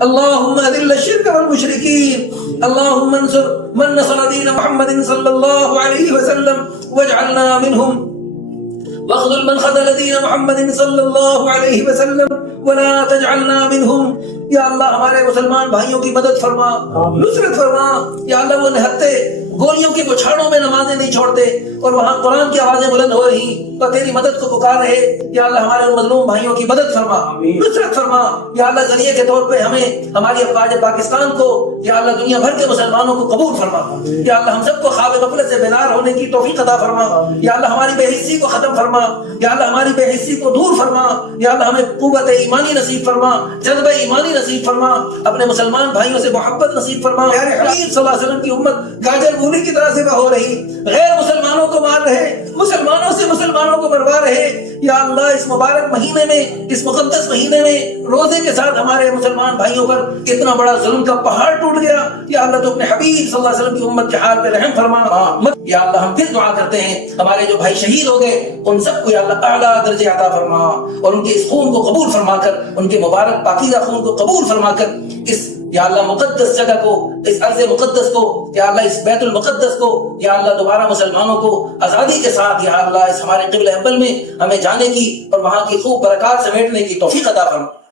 اللهم اذل الشرك والمشركين، اللهم انصر من نصر دين محمد صلى الله عليه وسلم واجعلنا منهم، واخذل من خذل دین محمد صلی اللہ علیہ وسلم ولا تجعلنا منہم۔ یا اللہ ہمارے مسلمان بھائیوں کی مدد فرما، نصرت فرما۔ یا اللہ وہ نہتے گولیوں کی بچھاڑوں میں نمازیں نہیں چھوڑتے اور وہاں قرآن کی آوازیں بلند ہو رہی اور تیری مدد کو پکار رہے۔ یا اللہ ہمارے ان مظلوم بھائیوں کی مدد فرما، نصرت فرما۔ یا اللہ ذریعے کے طور پہ ہمیں ہماری افواج پاکستان کو یا اللہ دنیا بھر کے مسلمانوں کو قبول فرما۔ یا اللہ ہم سب کو خواب غفلت سے بیدار ہونے کی توفیق عطا فرما۔ یا اللہ ہماری بے حسی کو ختم فرما، یا اللہ ہماری بے حسی کو دور فرما۔ یا اللہ ہمیں قوت ایمانی نصیب فرما، جذبہ ایمانی نصیب فرما، اپنے مسلمان بھائیوں سے محبت نصیب فرما۔ پیارے حبیب صلی اللہ علیہ وسلم کی امت گاجر مولی کی طرح سے ہو رہی، غیر مسلمانوں کو مار رہے، مسلمانوں سے مسلمانوں کو مروا رہے۔ یا اللہ اس مبارک مہینے میں، اس مقدس مہینے میں روزے کے ساتھ ہمارے مسلمان بھائیوں پر اتنا بڑا ظلم کا پہاڑ ٹوٹ گیا۔ یا اللہ تو اپنے حبیب صلی اللہ علیہ وسلم کی امت کے حال پہ رحم فرما۔ یا اللہ ہم پھر دعا کرتے ہیں ہمارے جو بھائی شہید ہو گئے ان سب کو یا اللہ اعلیٰ درجے عطا فرما اور ان کے اس خون کو قبول فرما کر، ان کے مبارک پاکیزہ خون کو قبول فرما کر اس یا اللہ مقدس جگہ کو، اس ارض مقدس کو، یا اللہ اس بیت المقدس کو یا اللہ دوبارہ مسلمانوں کو آزادی کے ساتھ یا اللہ اس ہمارے قبلہ اول میں ہمیں جانے کی اور وہاں کی خوب برکات سمیٹنے کی توفیق عطا فرما۔